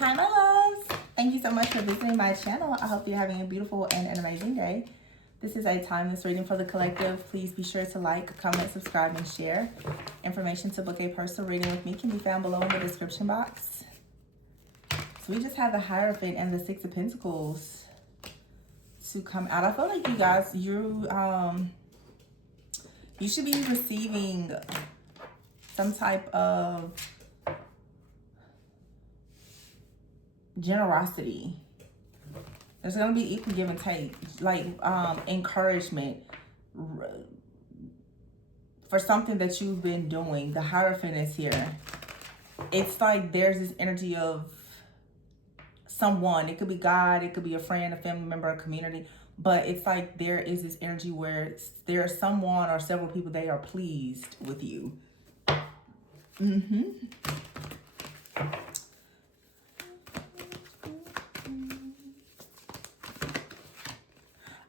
Hi, my loves. Thank you so much for visiting my channel. I hope you're having a beautiful and an amazing day. This is a timeless reading for the collective. Please be sure to like, comment, subscribe, and share. Information to book a personal reading with me can be found below in the description box. So we just have the Hierophant and the Six of Pentacles to come out. I feel like you guys, you should be receiving some type of generosity. There's going to be equal give and take, like encouragement for something that you've been doing. The Hierophant is here. It's like there's this energy of someone. It could be God, it could be a friend, a family member, a community, but it's like there is this energy where there's someone or several people, they are pleased with you.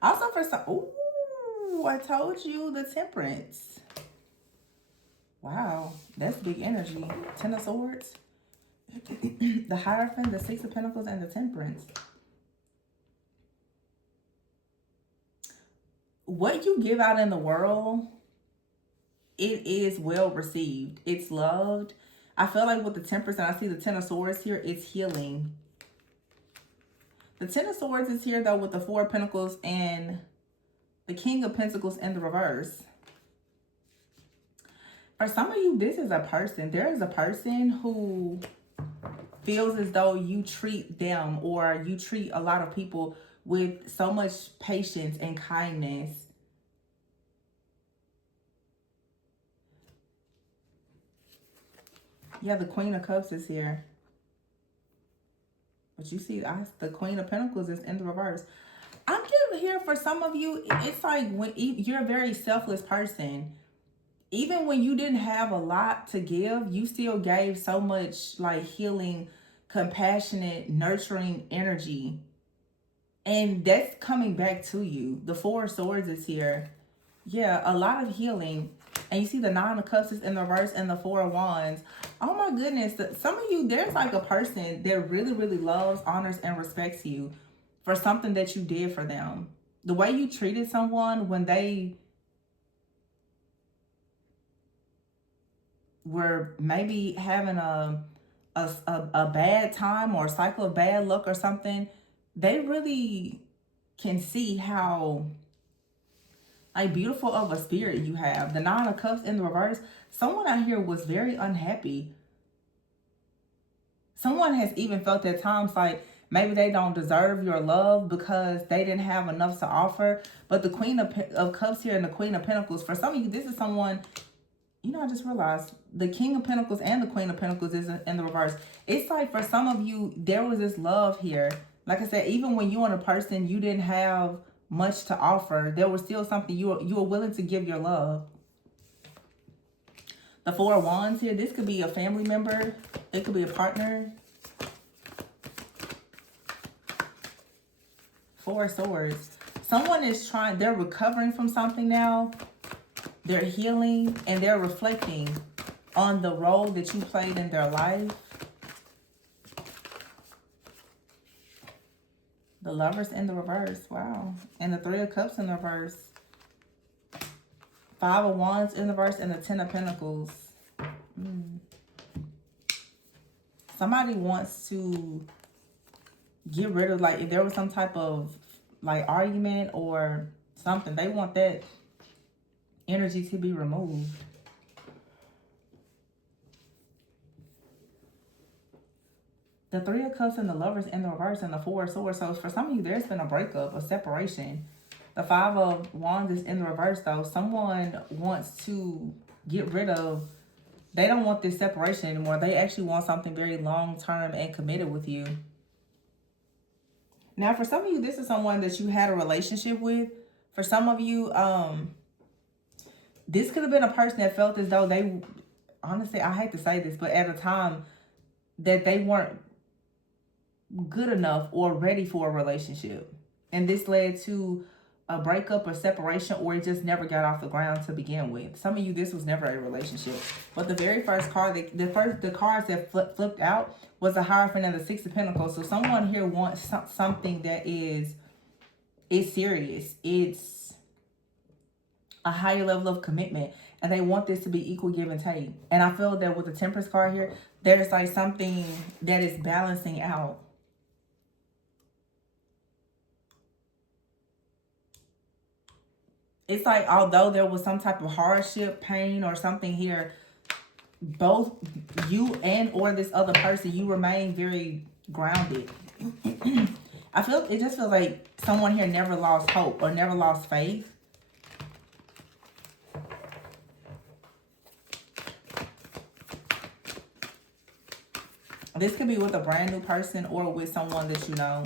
Also for some, ooh, I told you, the Temperance. Wow, that's big energy. Ten of Swords, the Hierophant, the Six of Pentacles, and the Temperance. What you give out in the world, it is well received. It's loved. I feel like with the Temperance, and I see the Ten of Swords here, it's healing. The Ten of Swords is here, though, with the Four of Pentacles and the King of Pentacles in the reverse. For some of you, this is a person. There is a person who feels as though you treat them, or you treat a lot of people with so much patience and kindness. Yeah, the Queen of Cups is here. But you see, the Queen of Pentacles is in the reverse. I'm getting here for some of you, it's like when you're a very selfless person. Even when you didn't have a lot to give, you still gave so much like healing, compassionate, nurturing energy. And that's coming back to you. The Four of Swords is here. Yeah, a lot of healing. And you see the Nine of Cups is in the reverse and the Four of Wands. Oh my goodness. Some of you, there's like a person that really, really loves, honors, and respects you for something that you did for them. The way you treated someone when they were maybe having a bad time or a cycle of bad luck or something, they really can see how like beautiful of a spirit you have. The Nine of Cups in the reverse, someone out here was very unhappy. Someone has even felt at times like maybe they don't deserve your love because they didn't have enough to offer. But the Queen of Cups here and the Queen of Pentacles, for some of you, this is someone, you know, I just realized the King of Pentacles and the Queen of Pentacles is in the reverse. It's like for some of you, there was this love here. Like I said, even when you and a person, you didn't have much to offer, there was still something you were willing to give your love. The Four of Wands here, this could be a family member. It could be a partner. Four of Swords. Someone is they're recovering from something now. They're healing and they're reflecting on the role that you played in their life. The Lovers in the reverse. Wow. And the Three of Cups in the reverse. Five of Wands in the reverse and the Ten of Pentacles. Somebody wants to get rid of, like, if there was some type of like argument or something, they want that energy to be removed. The Three of Cups and the Lovers in the reverse and the Four of Swords. So for some of you, there's been a breakup, a separation. The Five of Wands is in the reverse, though. Someone wants to get rid of, they don't want this separation anymore. They actually want something very long-term and committed with you. Now, for some of you, this is someone that you had a relationship with. For some of you, this could have been a person that felt as though they, honestly, I hate to say this, but at a time that they weren't good enough or ready for a relationship. And this led to a breakup or separation, or it just never got off the ground to begin with. Some of you, this was never a relationship. But the very first card, the cards that flipped out was the Hierophant and the Six of Pentacles. So someone here wants something that is serious. It's a higher level of commitment, and they want this to be equal give and take. And I feel that with the Temperance card here, there's like something that is balancing out. It's like, although there was some type of hardship, pain, or something here, both you and or this other person, you remain very grounded. It just feels like someone here never lost hope or never lost faith. This could be with a brand new person or with someone that you know.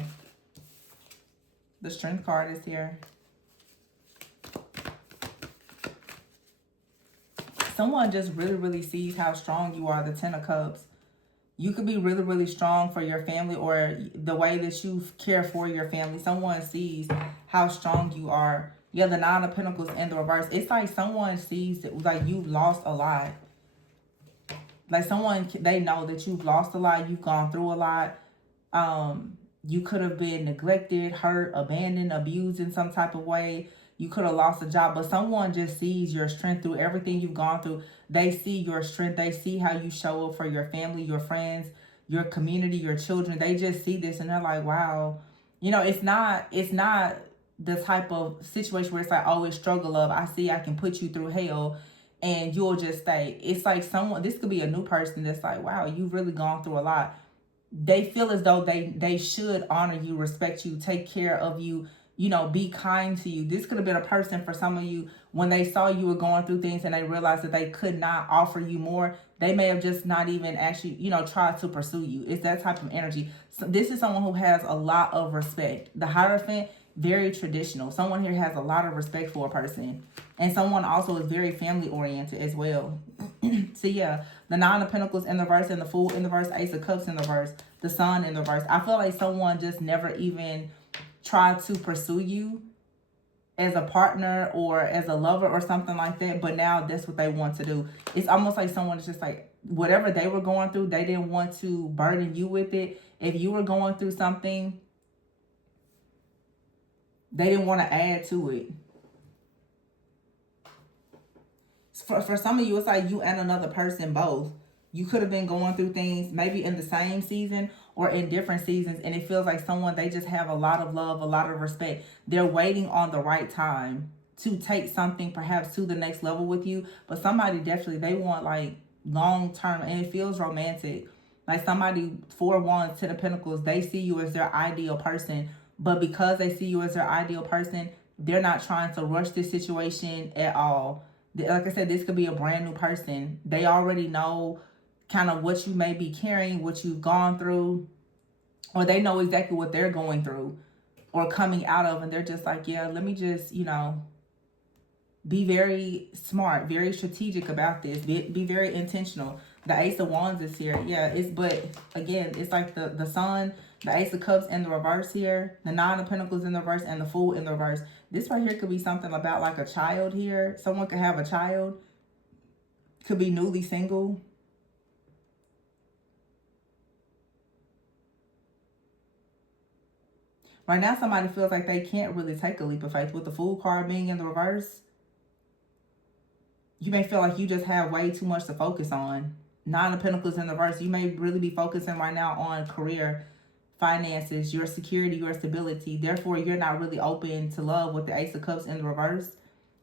The Strength card is here. Someone just really, really sees how strong you are, the Ten of Cups. You could be really, really strong for your family, or the way that you care for your family. Someone sees how strong you are. Yeah, the Nine of Pentacles in the reverse. It's like someone sees that, like, you've lost a lot. Like someone, they know that you've lost a lot. You've gone through a lot. You could have been neglected, hurt, abandoned, abused in some type of way. You could have lost a job, but someone just sees your strength through everything you've gone through. They see your strength. They see how you show up for your family, your friends, your community, your children. They just see this and they're like, wow. You know, it's not the type of situation where it's like, oh, it's struggle of, I see I can put you through hell and you'll just stay. It's like someone, this could be a new person that's like, wow, you've really gone through a lot. They feel as though they should honor you, respect you, take care of you, you know, be kind to you. This could have been a person for some of you, when they saw you were going through things and they realized that they could not offer you more, they may have just not even actually, you know, tried to pursue you. It's that type of energy. So this is someone who has a lot of respect. The Hierophant, very traditional. Someone here has a lot of respect for a person. And someone also is very family oriented as well. So yeah, the Nine of Pentacles in the reverse and the Fool in the reverse, Ace of Cups in the reverse, the Sun in the reverse. I feel like someone just never even tried to pursue you as a partner or as a lover or something like that, but now that's what they want to do. It's almost like someone is just like, whatever they were going through, they didn't want to burden you with it. If you were going through something, they didn't want to add to it. For some of you, it's like you and another person both. You could have been going through things maybe in the same season or in different seasons, and it feels like someone, they just have a lot of love, a lot of respect. They're waiting on the right time to take something perhaps to the next level with you. But somebody definitely, they want like long term, and it feels romantic. Like somebody, Four Wands, Ten of Pentacles, they see you as their ideal person, but because they see you as their ideal person, they're not trying to rush this situation at all. Like I said, this could be a brand new person. They already know kind of what you may be carrying, what you've gone through, or they know exactly what they're going through or coming out of, and they're just like, yeah, let me just, you know, be very smart, very strategic about this, be very intentional. The Ace of Wands is here. Yeah, but again, it's like the Sun, the Ace of Cups in the reverse here, the Nine of Pentacles in the reverse, and the Fool in the reverse. This right here could be something about like a child here. Someone could have a child, could be newly single. Right now, somebody feels like they can't really take a leap of faith. With the Fool card being in the reverse, you may feel like you just have way too much to focus on. Nine of Pentacles in the reverse, you may really be focusing right now on career, finances, your security, your stability. Therefore, you're not really open to love with the Ace of Cups in the reverse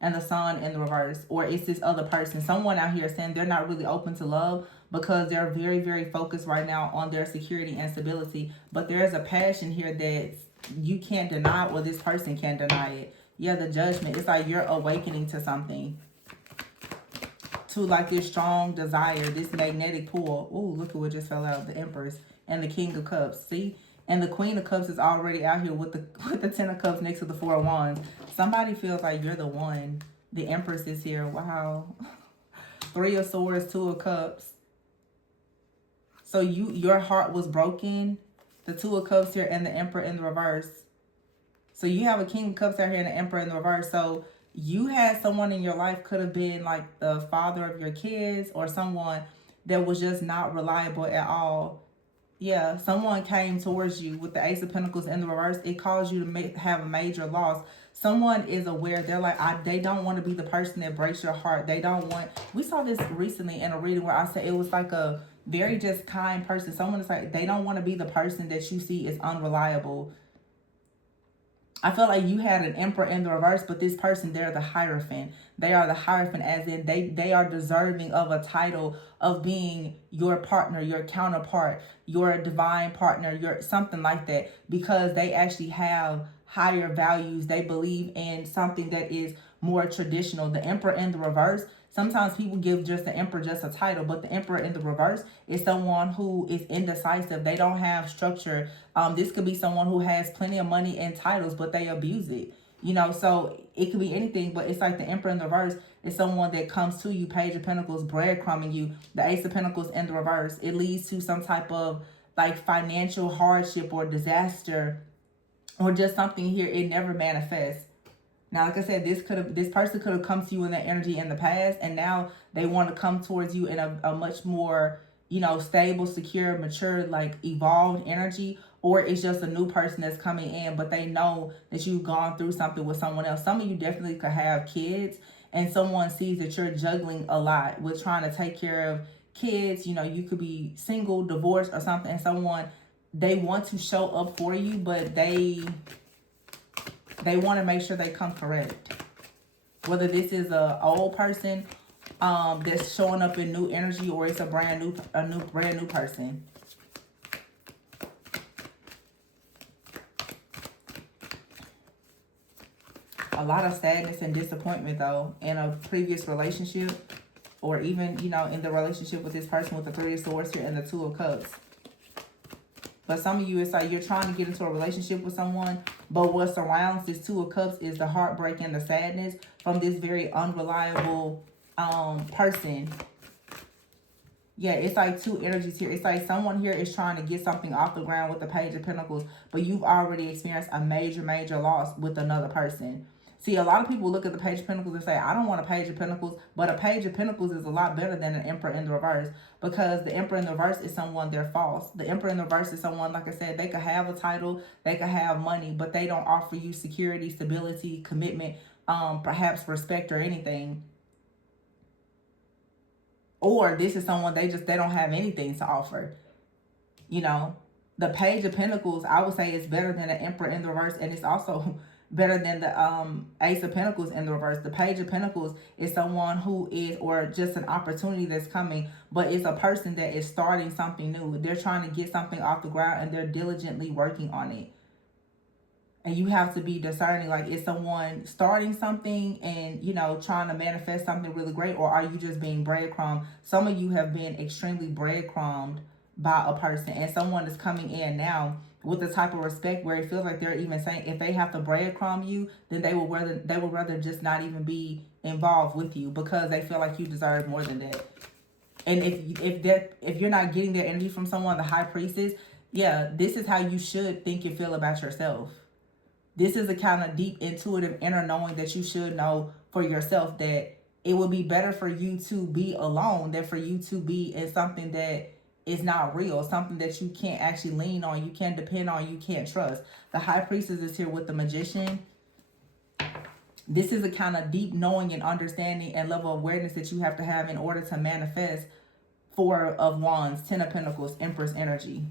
and the Sun in the reverse. Or it's this other person. Someone out here saying they're not really open to love because they're very, very focused right now on their security and stability. But there is a passion here that you can't deny, or this person can't deny it. Yeah, the Judgment. It's like you're awakening to something. To like this strong desire, this magnetic pull. Ooh, look at what just fell out. The Empress and the King of Cups. See? And the Queen of Cups is already out here with the Ten of Cups next to the Four of Wands. Somebody feels like you're the one. The Empress is here. Wow. Three of Swords, Two of Cups. So your heart was broken. The Two of Cups here and the Emperor in the reverse. So you have a King of Cups out here and an Emperor in the reverse. So you had someone in your life, could have been like the father of your kids or someone that was just not reliable at all. Yeah, someone came towards you with the Ace of Pentacles in the reverse. It caused you to have a major loss. Someone is aware. They're like, they don't want to be the person that breaks your heart. They don't want. We saw this recently in a reading where I said it was like a very just kind person. Someone is like, they don't want to be the person that you see is unreliable. I feel like you had an Emperor in the reverse, but this person, they're the Hierophant. They are the Hierophant, as in they are deserving of a title of being your partner, your counterpart, your divine partner, your something like that, because they actually have higher values. They believe in something that is more traditional. The Emperor in the reverse, sometimes people give just the Emperor just a title, but the Emperor in the reverse is someone who is indecisive. They don't have structure. This could be someone who has plenty of money and titles, but they abuse it. You know, so it could be anything, but it's like the Emperor in the reverse is someone that comes to you, Page of Pentacles, breadcrumbing you. The Ace of Pentacles in the reverse, it leads to some type of like financial hardship or disaster or just something here. It never manifests. Now, like I said, this person could have come to you in that energy in the past, and now they want to come towards you in a much more, stable, secure, mature, like evolved energy, or it's just a new person that's coming in, but they know that you've gone through something with someone else. Some of you definitely could have kids, and someone sees that you're juggling a lot with trying to take care of kids. You could be single, divorced, or something, and someone, they want to show up for you, but they want to make sure they come correct. Whether this is a old person that's showing up in new energy, or it's a brand new person. A lot of sadness and disappointment though in a previous relationship, or even in the relationship with this person with the Three of Swords here and the Two of Cups. But some of you, it's like you're trying to get into a relationship with someone, but what surrounds this Two of Cups is the heartbreak and the sadness from this very unreliable person. Yeah, it's like two energies here. It's like someone here is trying to get something off the ground with the Page of Pentacles, but you've already experienced a major, major loss with another person. See, a lot of people look at the Page of Pentacles and say, I don't want a Page of Pentacles, but a Page of Pentacles is a lot better than an Emperor in the reverse, because the Emperor in the reverse is someone, they're false. The Emperor in the reverse is someone, like I said, they could have a title, they could have money, but they don't offer you security, stability, commitment, perhaps respect or anything. Or this is someone, they don't have anything to offer. The Page of Pentacles, I would say, is better than the Emperor in the reverse, and it's also better than the Ace of Pentacles in the reverse. The Page of Pentacles is someone who is, or just an opportunity that's coming, but it's a person that is starting something new. They're trying to get something off the ground, and they're diligently working on it. And you have to be discerning, like, is someone starting something and, trying to manifest something really great, or are you just being breadcrumbed? Some of you have been extremely breadcrumbed by a person, and someone is coming in now with the type of respect where it feels like they're even saying if they have to breadcrumb you, then they would rather just not even be involved with you, because they feel like you deserve more than that. And if you're not getting their energy from someone, the High Priestess, yeah, this is how you should think and feel about yourself. This is a kind of deep, intuitive, inner knowing that you should know for yourself, that it would be better for you to be alone than for you to be in something that is not real, something that you can't actually lean on, you can't depend on, you can't trust. The High Priestess is here with the Magician. This is a kind of deep knowing and understanding and level of awareness that you have to have in order to manifest Four of Wands, Ten of Pentacles, Empress energy.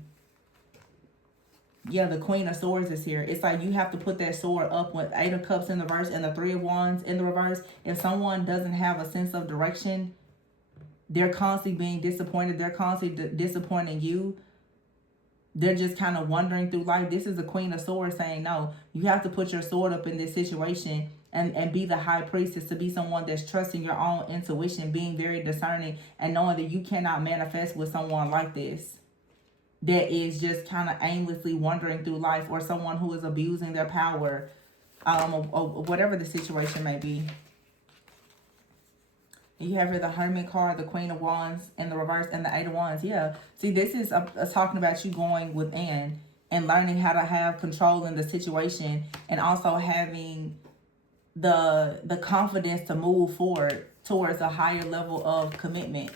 Yeah, the Queen of Swords is here. It's like you have to put that sword up with Eight of Cups in the reverse and the Three of Wands in the reverse. If someone doesn't have a sense of direction, they're constantly being disappointed. They're constantly disappointing you. They're just kind of wandering through life. This is the Queen of Swords saying, no, you have to put your sword up in this situation and be the High Priestess, to be someone that's trusting your own intuition, being very discerning, and knowing that you cannot manifest with someone like this that is just kind of aimlessly wandering through life, or someone who is abusing their power, or whatever the situation may be. You have here the Hermit card, the Queen of Wands in the reverse, and the Eight of Wands. Yeah. See, this is talking about you going within. and learning how to have control in the situation, and also having the confidence to move forward towards a higher level of commitment.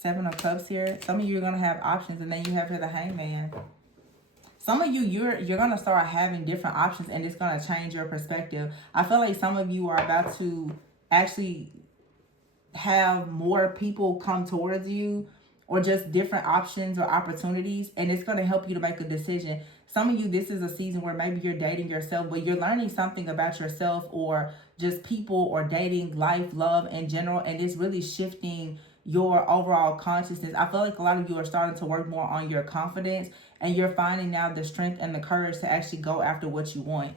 Seven of Cups here. Some of you are going to have options, and then you have here the Hangman. Some of you, you're going to start having different options, and it's going to change your perspective. I feel like some of you are about to actually have more people come towards you, or just different options or opportunities, and it's going to help you to make a decision. Some of you, this is a season where maybe you're dating yourself, but you're learning something about yourself, or just people, or dating, life, love in general, and it's really shifting your overall consciousness. I feel like a lot of you are starting to work more on your confidence, and you're finding now the strength and the courage to actually go after what you want.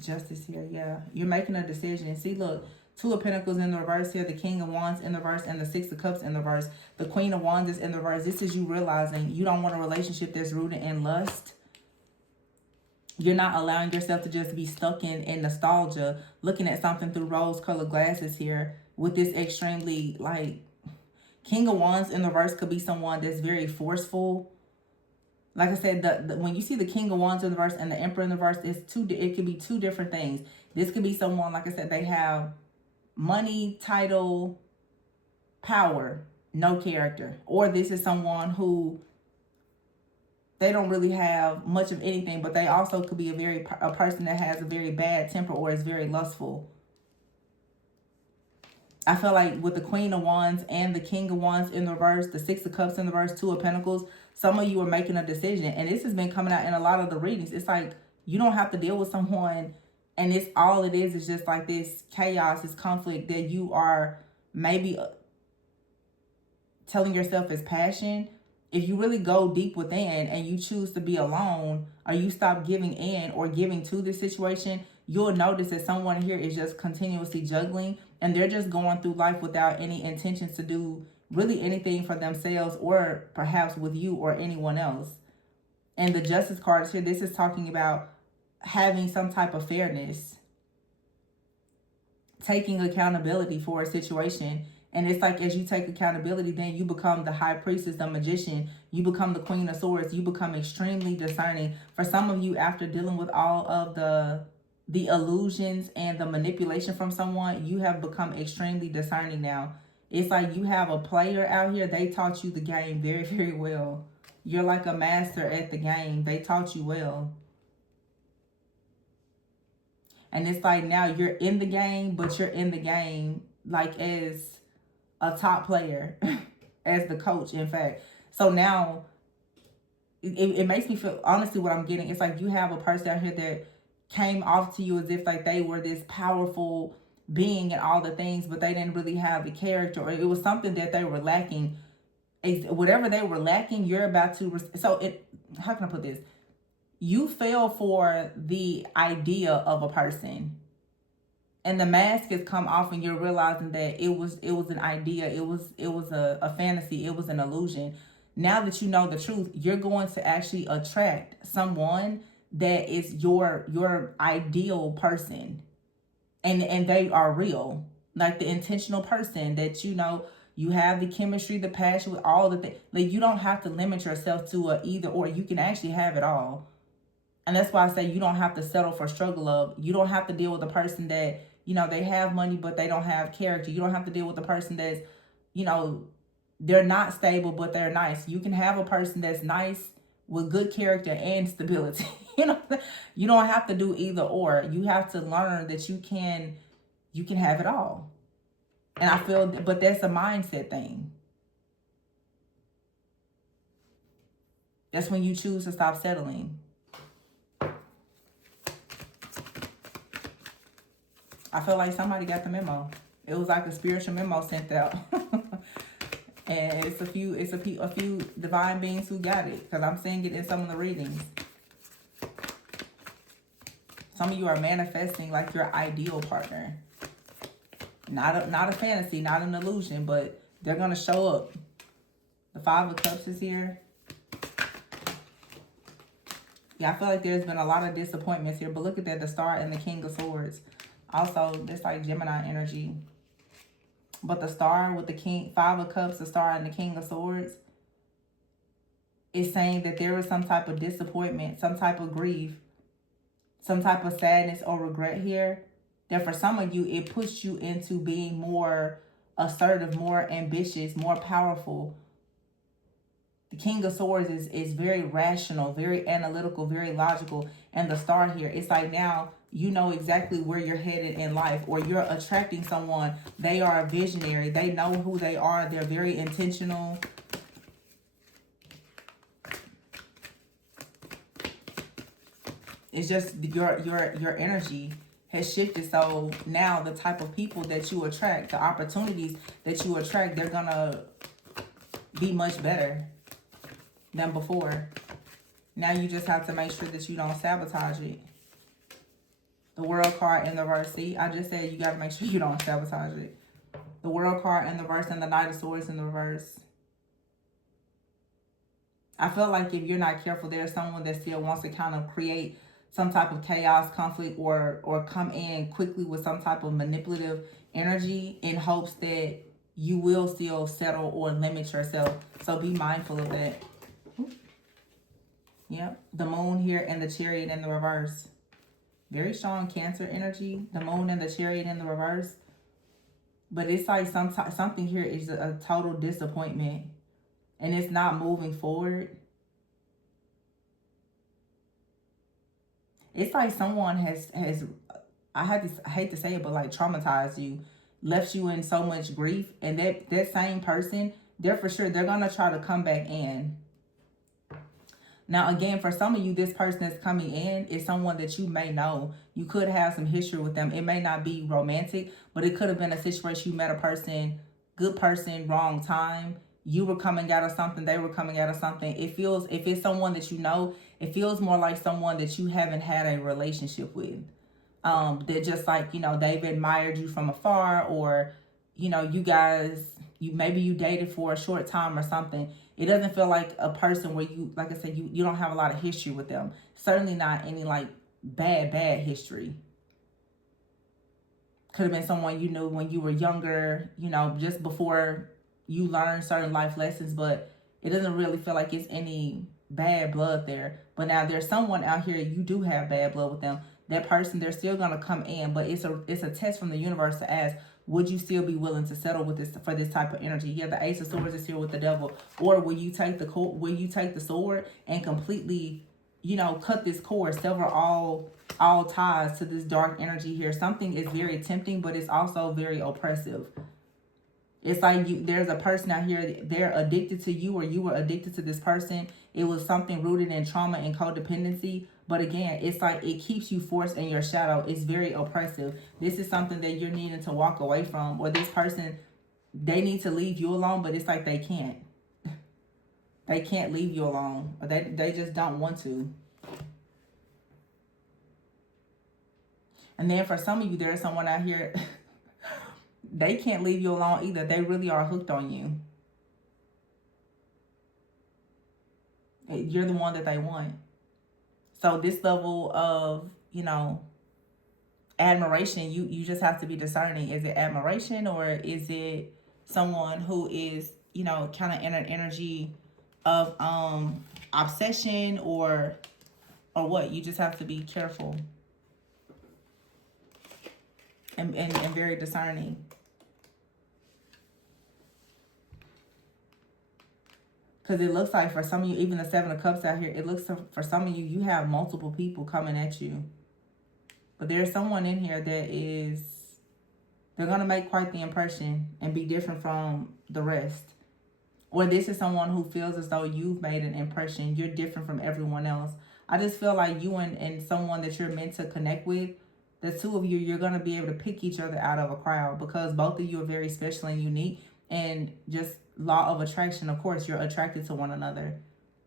Justice here, yeah. You're making a decision. See, look, Two of Pentacles in the reverse here, the King of Wands in the reverse, and the Six of Cups in the reverse. The Queen of Wands is in the reverse. This is you realizing you don't want a relationship that's rooted in lust. You're not allowing yourself to just be stuck in nostalgia, looking at something through rose-colored glasses here with this extremely, like, King of Wands in the reverse could be someone that's very forceful. Like I said, when you see the King of Wands in the reverse and the Emperor in the reverse, it could be two different things. This could be someone, like I said, they have money, title, power, no character. Or this is someone who they don't really have much of anything, but they also could be a person that has a very bad temper or is very lustful. I feel like with the Queen of Wands and the King of Wands in the reverse, the Six of Cups in the reverse, Two of Pentacles, some of you are making a decision. And this has been coming out in a lot of the readings. It's like you don't have to deal with someone, and it's all it is just like this chaos, this conflict that you are maybe telling yourself is passion. If you really go deep within and you choose to be alone, or you stop giving in or giving to this situation, you'll notice that someone here is just continuously juggling, and they're just going through life without any intentions to do really anything for themselves, or perhaps with you or anyone else. And the Justice card here, this is talking about having some type of fairness, taking accountability for a situation. And it's like, as you take accountability, then you become the High Priestess, the Magician. You become the Queen of Swords. You become extremely discerning. For some of you, after dealing with all of the illusions and the manipulation from someone, you have become extremely discerning now. It's like you have a player out here. They taught you the game very, very well. You're like a master at the game. They taught you well. And it's like now you're in the game, but you're in the game like as a top player, as the coach, in fact. So now it makes me feel, honestly, what I'm getting, it's like you have a person out here that came off to you as if like they were this powerful being and all the things, but they didn't really have the character, or it was something that they were lacking. Whatever they were lacking, you're about to, how can I put this? You fell for the idea of a person, and the mask has come off, and you're realizing that it was an idea, it was a fantasy, it was an illusion. Now that you know the truth, you're going to actually attract someone that is your ideal person, and they are real, like the intentional person that you have the chemistry, the passion, with all the things. Like, you don't have to limit yourself to a either or. You can actually have it all. And that's why I say you don't have to settle for struggle of. You don't have to deal with a person that, they have money, but they don't have character. You don't have to deal with a person that's, they're not stable, but they're nice. You can have a person that's nice with good character and stability. You don't have to do either or. You have to learn that you can have it all. And I feel, but that's a mindset thing. That's when you choose to stop settling. I feel like somebody got the memo. It was like a spiritual memo sent out. And it's a few divine beings who got it, because I'm seeing it in some of the readings. Some of you are manifesting like your ideal partner. Not a fantasy, not an illusion, but they're going to show up. The Five of Cups is here. Yeah, I feel like there's been a lot of disappointments here. But look at that, the Star and the King of Swords. Also, this like Gemini energy. But the Star with the King, Five of Cups, the Star and the King of Swords is saying that there is some type of disappointment, some type of grief, some type of sadness or regret here. That for some of you, it pushed you into being more assertive, more ambitious, more powerful. The King of Swords is very rational, very analytical, very logical. And the Star here, it's like now you know exactly where you're headed in life, or you're attracting someone. They are a visionary. They know who they are. They're very intentional. It's just your energy has shifted. So now the type of people that you attract, the opportunities that you attract, they're going to be much better than before. Now you just have to make sure that you don't sabotage it. The World card in the reverse. See, I just said you got to make sure you don't sabotage it. The World card in the reverse and the Knight of Swords in the reverse. I feel like if you're not careful, there's someone that still wants to kind of create some type of chaos, conflict, or come in quickly with some type of manipulative energy in hopes that you will still settle or limit yourself. So be mindful of that. Yep. The Moon here and the Chariot in the reverse. Very strong Cancer energy. The Moon and the Chariot in the reverse. But it's like something here is a total disappointment. And it's not moving forward. It's like someone has I hate to say it, but like traumatized you, left you in so much grief. And that same person, they're gonna try to come back in. Now, again, for some of you, this person that's coming in is someone that you may know. You could have some history with them. It may not be romantic, but it could have been a situation. You met a person, good person, wrong time. You were coming out of something. They were coming out of something. It feels, if it's someone that you know, it feels more like someone that you haven't had a relationship with. That just like, you know, they've admired you from afar, or, you know, you guys, maybe you dated for a short time or something. It doesn't feel like a person where you, like I said, you don't have a lot of history with them. Certainly not any like bad history. Could have been someone you knew when you were younger, you know, just before you learned certain life lessons, but it doesn't really feel like it's any bad blood there. But now there's someone out here, you do have bad blood with them. That person, they're still going to come in, but it's a test from the universe to ask, would you still be willing to settle with this for this type of energy? Yeah, the Ace of Swords is here with the Devil. Or will you take the sword and completely, you know, cut this cord, sever all ties to this dark energy here? Something is very tempting, but it's also very oppressive. It's like there's a person out here, they're addicted to you, or you were addicted to this person. It was something rooted in trauma and codependency. But again, it's like it keeps you forced in your shadow. It's very oppressive. This is something that you're needing to walk away from. Or this person, they need to leave you alone, but it's like they can't. They can't leave you alone. Or they just don't want to. And then for some of you, there's someone out here, they can't leave you alone either. They really are hooked on you. You're the one that they want. So this level of, you know, admiration, you just have to be discerning. Is it admiration, or is it someone who is, you know, kind of in an energy of obsession, or what? You just have to be careful and very discerning. Because it looks like for some of you, even the Seven of Cups out here, it looks for some of you, you have multiple people coming at you. But there's someone in here that is, they're going to make quite the impression and be different from the rest. Or this is someone who feels as though you've made an impression. You're different from everyone else. I just feel like you and someone that you're meant to connect with, the two of you, you're going to be able to pick each other out of a crowd, because both of you are very special and unique. And just law of attraction, of course, you're attracted to one another.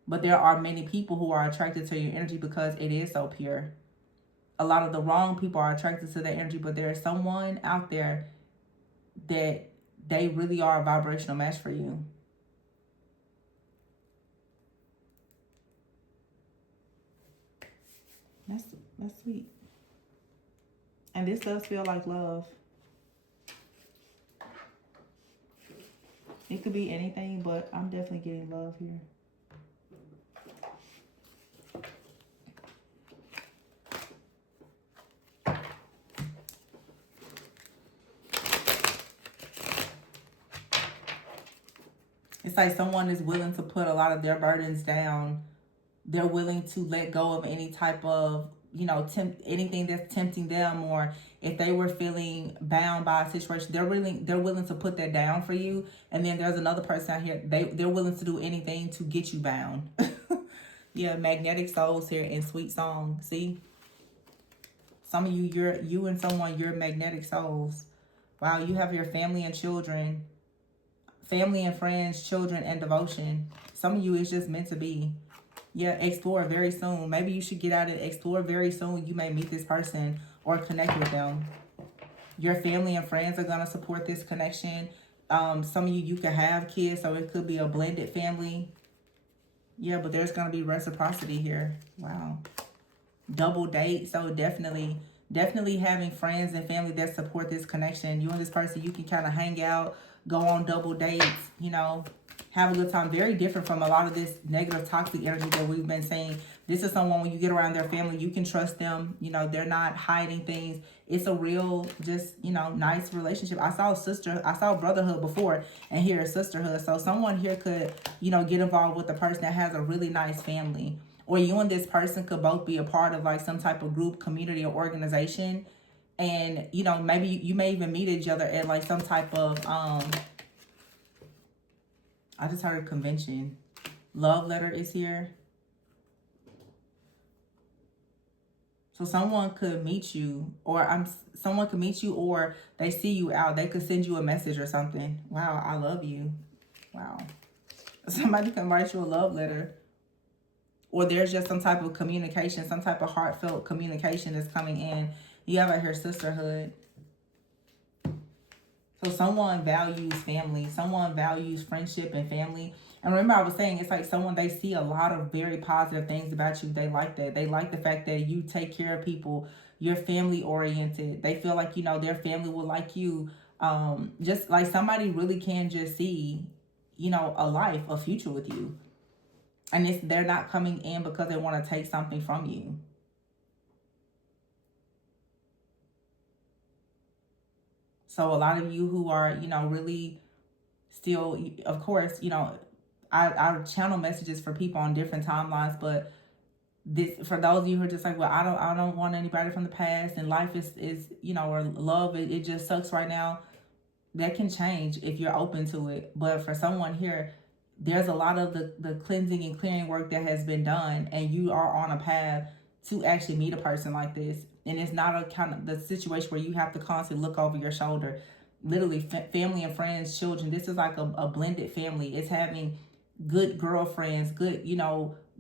But there are many people who are attracted to your energy because it is so pure. A lot of the wrong people are attracted to their energy, but there is someone out there that they really are a vibrational match for you. That's sweet. And this does feel like love. It could be anything, but I'm definitely getting love here. It's like someone is willing to put a lot of their burdens down. They're willing to let go of any type of, anything that's tempting them, or if they were feeling bound by a situation, they're willing to put that down for you. And then there's another person out here, they're willing to do anything to get you bound. Yeah, magnetic souls here in Sweet Song. See? Some of you and someone, you're magnetic souls. Wow, you have your family and children. Family and friends, children, and devotion. Some of you is just meant to be. Yeah, explore very soon. Maybe you should get out and explore very soon. You may meet this person or connect with them. Your family and friends are going to support this connection. Some of you can have kids, so it could be a blended family. Yeah, but there's going to be reciprocity here. Wow. Double date. So definitely having friends and family that support this connection. You and this person, you can kind of hang out, go on double dates, have a good time. Very different from a lot of this negative toxic energy that we've been saying. This is someone, when you get around their family, you can trust them. They're not hiding things. It's a real, just, nice relationship. I saw brotherhood before, and here is sisterhood. So someone here could, get involved with a person that has a really nice family. Or you and this person could both be a part of like some type of group, community, or organization. And, maybe you may even meet each other at like some type of, I just heard a convention. Love letter is here. So someone could meet you, or someone could meet you, or they see you out. They could send you a message or something. Wow, I love you. Wow. Somebody can write you a love letter. Or there's just some type of communication, some type of heartfelt communication that's coming in. You have out here sisterhood. So someone values family. Someone values friendship and family. And remember, I was saying, it's like someone, they see a lot of very positive things about you. They like that. They like the fact that you take care of people. You're family oriented. They feel like, their family will like you. Just like somebody really can just see, a life, a future with you. And they're not coming in because they want to take something from you. So a lot of you who are, really still, of course, I channel messages for people on different timelines, but this, for those of you who are just like, well, I don't want anybody from the past, and life is or love, it just sucks right now. That can change if you're open to it. But for someone here, there's a lot of the cleansing and clearing work that has been done, and you are on a path to actually meet a person like this. And it's not a kind of the situation where you have to constantly look over your shoulder. Literally, family and friends, children. This is like a blended family. It's having good girlfriends, good,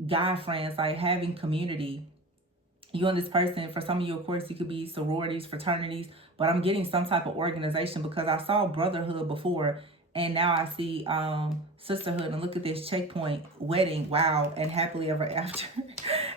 guy friends, like having community. You and this person, for some of you, of course, you could be sororities, fraternities, but I'm getting some type of organization because I saw brotherhood before, and now I see sisterhood. And look at this checkpoint, wedding, wow, and happily ever after.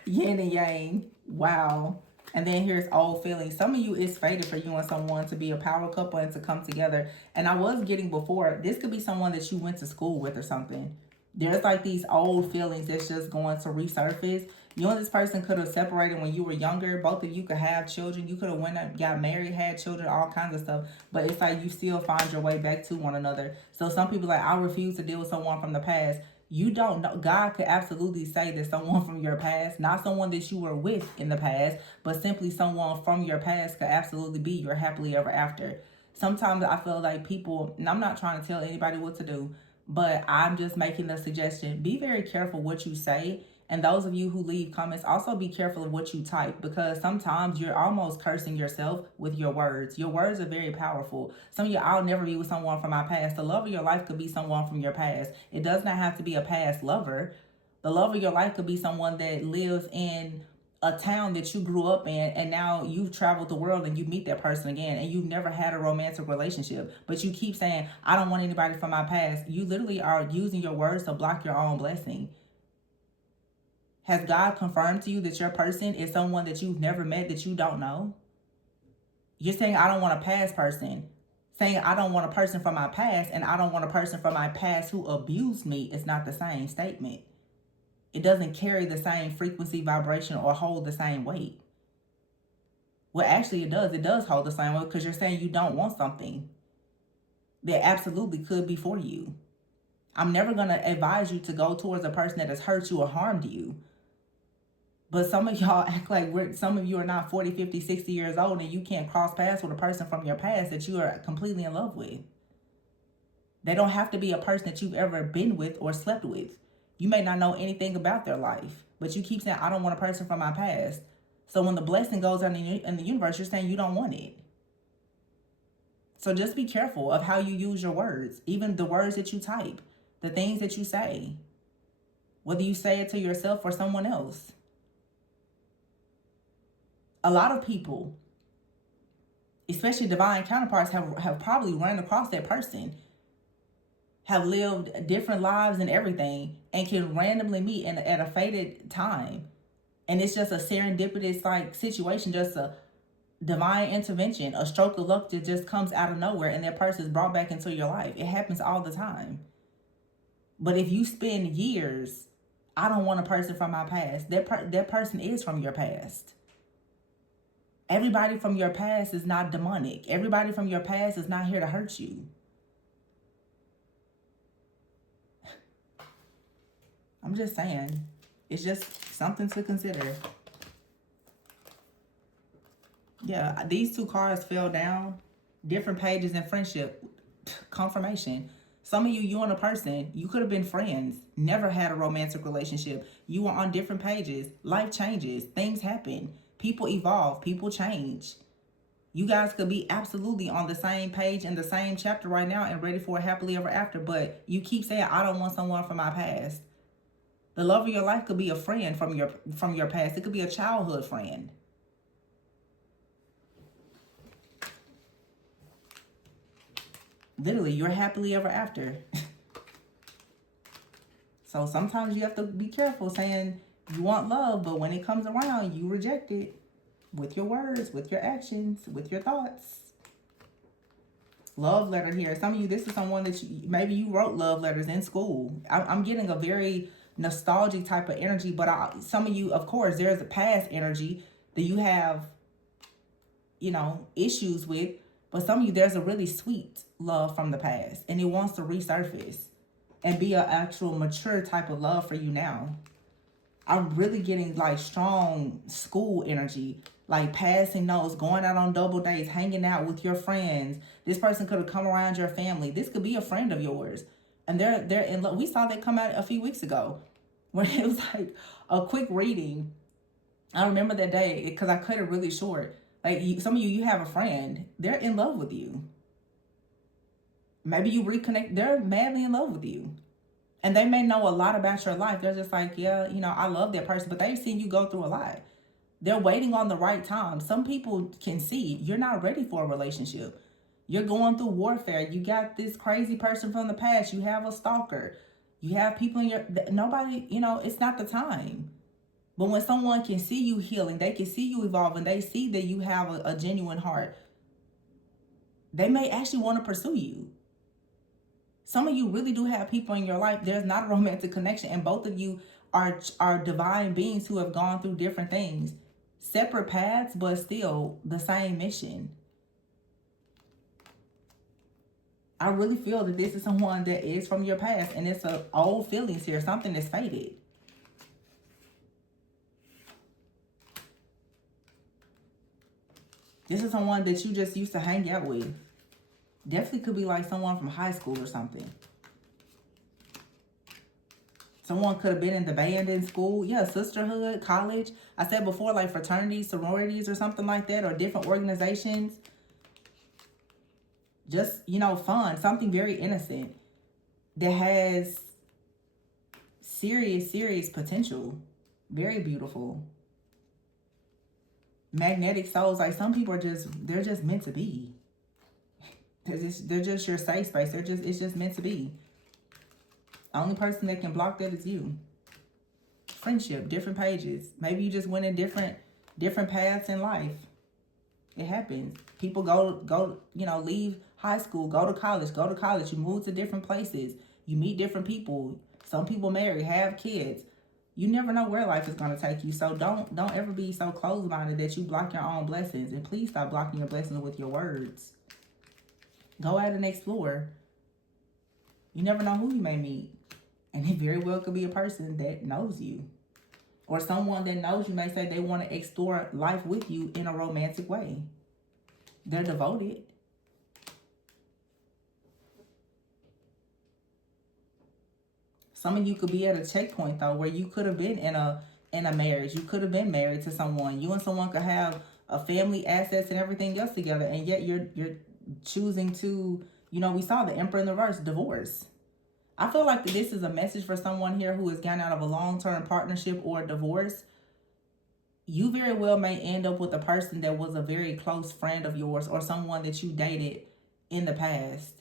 Yin and yang, wow. And then here's old feelings. Some of you, it's fated for you and someone to be a power couple and to come together. And I was getting before, this could be someone that you went to school with or something. There's like these old feelings that's just going to resurface. You and this person could have separated when you were younger. Both of you could have children. You could have went up, got married, had children, all kinds of stuff. But it's like you still find your way back to one another. So some people like, I refuse to deal with someone from the past. You don't know. God could absolutely say that someone from your past, not someone that you were with in the past, but simply someone from your past could absolutely be your happily ever after. Sometimes I feel like people, and I'm not trying to tell anybody what to do, but I'm just making the suggestion. Be very careful what you say. And those of you who leave comments, also be careful of what you type, because sometimes you're almost cursing yourself with your words. Your words are very powerful. Some of you, I'll never be with someone from my past. The love of your life could be someone from your past. It does not have to be a past lover. The love of your life could be someone that lives in a town that you grew up in, and now you've traveled the world and you meet that person again, and you've never had a romantic relationship, but you keep saying, I don't want anybody from my past. You literally are using your words to block your own blessing. Has God confirmed to you that your person is someone that you've never met, that you don't know? You're saying, I don't want a past person. Saying, I don't want a person from my past, and I don't want a person from my past who abused me is not the same statement. It doesn't carry the same frequency, vibration, or hold the same weight. Well, actually, it does. It does hold the same weight, because you're saying you don't want something that absolutely could be for you. I'm never going to advise you to go towards a person that has hurt you or harmed you. But some of y'all act like some of you are not 40, 50, 60 years old, and you can't cross paths with a person from your past that you are completely in love with. They don't have to be a person that you've ever been with or slept with. You may not know anything about their life, but you keep saying, I don't want a person from my past. So when the blessing goes out in the universe, you're saying you don't want it. So just be careful of how you use your words, even the words that you type, the things that you say, whether you say it to yourself or someone else. A lot of people, especially divine counterparts, have probably run across that person, have lived different lives and everything, and can randomly meet at a fated time. And it's just a serendipitous like situation, just a divine intervention, a stroke of luck that just comes out of nowhere, and that person is brought back into your life. It happens all the time. But if you spend years, I don't want a person from my past, that person is from your past. Everybody from your past is not demonic. Everybody from your past is not here to hurt you. I'm just saying, it's just something to consider. Yeah, these two cards fell down. Different pages in friendship. Confirmation. Some of you and a person, you could have been friends, never had a romantic relationship. You were on different pages. Life changes. Things happen. People evolve. People change. You guys could be absolutely on the same page in the same chapter right now and ready for a happily ever after, but you keep saying, I don't want someone from my past. The love of your life could be a friend from your past. It could be a childhood friend. Literally, you're happily ever after. So sometimes you have to be careful saying you want love, but when it comes around, you reject it with your words, with your actions, with your thoughts. Love letter here. Some of you, this is someone that maybe you wrote love letters in school. I'm getting a very nostalgic type of energy, but some of you, of course, there's a past energy that you have, issues with. But some of you, there's a really sweet love from the past, and it wants to resurface and be an actual mature type of love for you now. I'm really getting like strong school energy, like passing notes, going out on double dates, hanging out with your friends. This person could have come around your family. This could be a friend of yours, and they're in love. We saw that come out a few weeks ago, where it was like a quick reading. I remember that day because I cut it really short. Like some of you have a friend. They're in love with you. Maybe you reconnect. They're madly in love with you. And they may know a lot about your life. They're just like, yeah, I love that person. But they've seen you go through a lot. They're waiting on the right time. Some people can see you're not ready for a relationship. You're going through warfare. You got this crazy person from the past. You have a stalker. You have people in your... Nobody, it's not the time. But when someone can see you healing, they can see you evolving, they see that you have a genuine heart, they may actually want to pursue you. Some of you really do have people in your life. There's not a romantic connection, and both of you are divine beings who have gone through different things. Separate paths, but still the same mission. I really feel that this is someone that is from your past, and it's old feelings here, something that's faded. This is someone that you just used to hang out with. Definitely could be like someone from high school or something. Someone could have been in the band in school. Yeah, sisterhood, college. I said before, like fraternities, sororities or something like that, or different organizations. Just, fun. Something very innocent that has serious, serious potential. Very beautiful. Magnetic souls, like some people they're just meant to be. They're just your safe space. It's just meant to be. The only person that can block that is you. friendship, different pages. Maybe you just went in different paths in life. It happens. People go, leave high school, go to college. You move to different places. You meet different people. Some people marry, have kids. You never know where life is going to take you. So don't ever be so closed-minded that you block your own blessings. And please stop blocking your blessings with your words. Go out and explore. You never know who you may meet. And it very well could be a person that knows you. Or someone that knows you may say they want to explore life with you in a romantic way. They're devoted. Some of you could be at a checkpoint though, where you could have been in a marriage. You could have been married to someone. You and someone could have a family, assets, and everything else together, and yet you're choosing to, we saw the Emperor in the reverse, divorce. I feel like this is a message for someone here who has gotten out of a long-term partnership or divorce. You very well may end up with a person that was a very close friend of yours or someone that you dated in the past.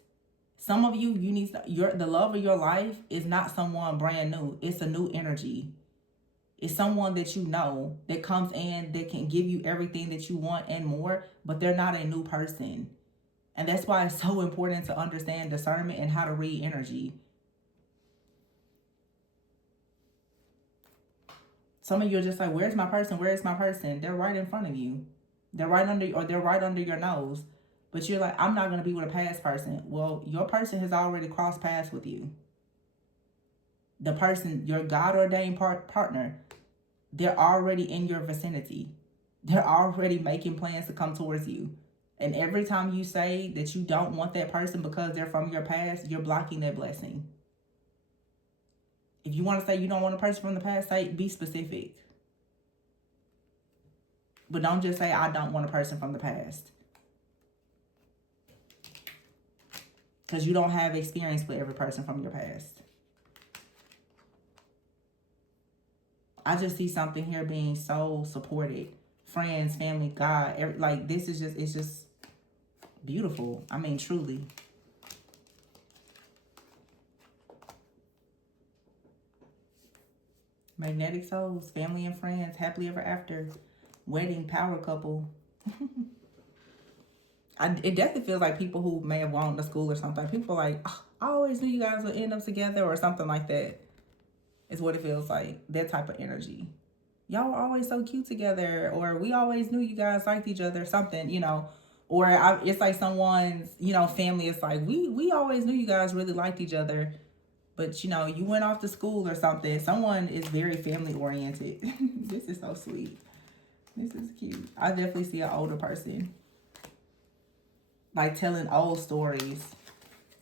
Some of you, the love of your life is not someone brand new. It's a new energy. It's someone that you know that comes in that can give you everything that you want and more, but they're not a new person. And that's why it's so important to understand discernment and how to read energy. Some of you are just like, where's my person? Where is my person? They're right in front of you. They're right under your nose. But you're like, I'm not going to be with a past person. Well, your person has already crossed paths with you. The person, your God-ordained partner, they're already in your vicinity. They're already making plans to come towards you. And every time you say that you don't want that person because they're from your past, you're blocking that blessing. If you want to say you don't want a person from the past, be specific. But don't just say, I don't want a person from the past. Because you don't have experience with every person from your past. I just see something here being so supported. Friends, family, God. This is it's just beautiful. I mean, truly. Magnetic souls, family and friends, happily ever after, wedding, power couple. It definitely feels like people who may have gone to school or something. People are like, oh, I always knew you guys would end up together or something like that. Is what it feels like. That type of energy. Y'all were always so cute together, or we always knew you guys liked each other, something, Or it's like someone's, family. It's like, we always knew you guys really liked each other. But, you went off to school or something. Someone is very family oriented. This is so sweet. This is cute. I definitely see an older person. Like telling old stories.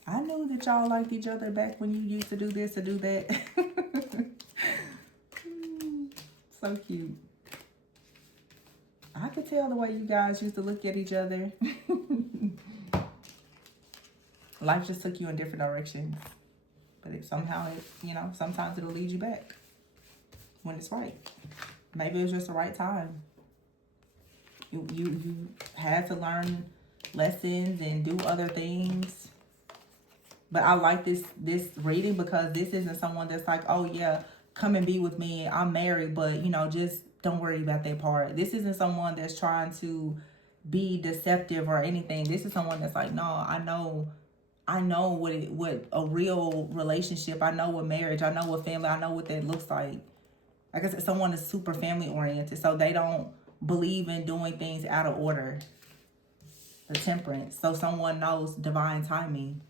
I knew that y'all liked each other back when you used to do this or do that. So cute. I could tell the way you guys used to look at each other. Life just took you in different directions. But sometimes it'll lead you back when it's right. Maybe it was just the right time. You had to learn lessons and do other things. But I like this reading because this isn't someone that's like, oh yeah, come and be with me. I'm married, but just don't worry about that part. This isn't someone that's trying to be deceptive or anything. This is someone that's like, no, I know what a real relationship, I know what marriage, I know what family, I know what that looks like. Like I said, someone is super family oriented, so they don't believe in doing things out of order. The Temperance, so someone knows divine timing.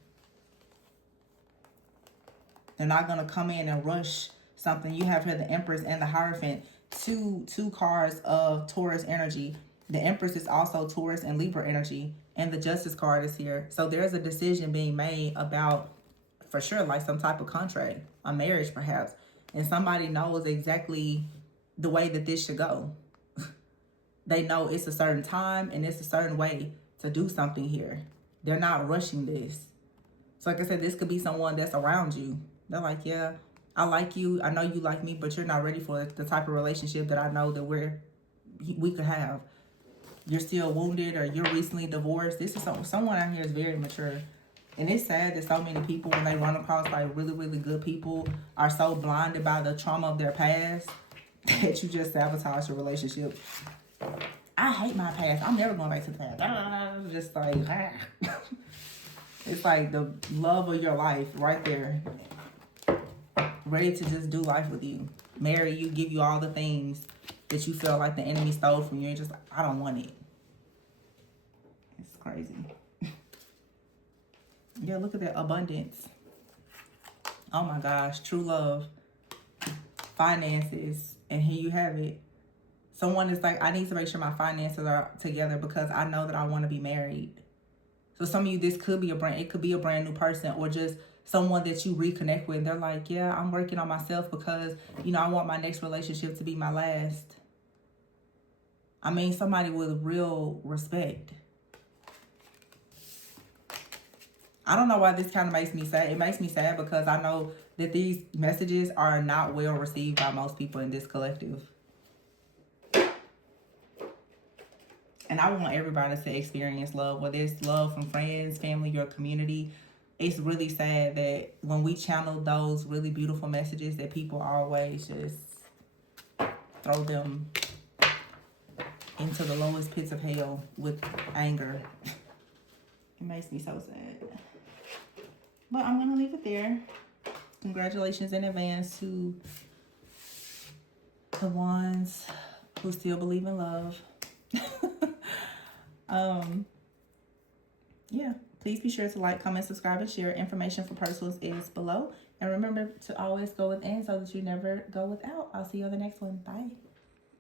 They're not going to come in and rush something. You have here the Empress and the Hierophant, two cards of Taurus energy. The Empress is also Taurus and Libra energy. And the Justice card is here. So there's a decision being made about, for sure, like some type of contract, a marriage perhaps. And somebody knows exactly the way that this should go. They know it's a certain time and it's a certain way to do something here. They're not rushing this. So like I said, this could be someone that's around you. They're like, yeah, I like you. I know you like me, but you're not ready for the type of relationship that I know that we could have. You're still wounded or you're recently divorced. This is someone out here is very mature. And it's sad that so many people, when they run across like really, really good people, are so blinded by the trauma of their past that you just sabotage your relationship. I hate my past. I'm never going back to the past. Just like, it's like the love of your life right there. Ready to just do life with you. Marry you, give you all the things that you feel like the enemy stole from you. And just, I don't want it. It's crazy. Yeah, look at that abundance. Oh my gosh, true love, finances, and here you have it. Someone is like, I need to make sure my finances are together because I know that I want to be married. So some of you, this could be it could be a brand new person, or just someone that you reconnect with. They're like, yeah, I'm working on myself because, you know, I want my next relationship to be my last. I mean, somebody with real respect. I don't know why this kind of makes me sad. It makes me sad because I know that these messages are not well received by most people in this collective. And I want everybody to experience love, whether it's love from friends, family, your community. It's really sad that when we channel those really beautiful messages, that people always just throw them into the lowest pits of hell with anger. It makes me so sad. But I'm going to leave it there. Congratulations in advance to the ones who still believe in love. Yeah, please be sure to like, comment, subscribe, and share. Information for personals is below. And remember to always go within so that you never go without. I'll see you on the next one. Bye.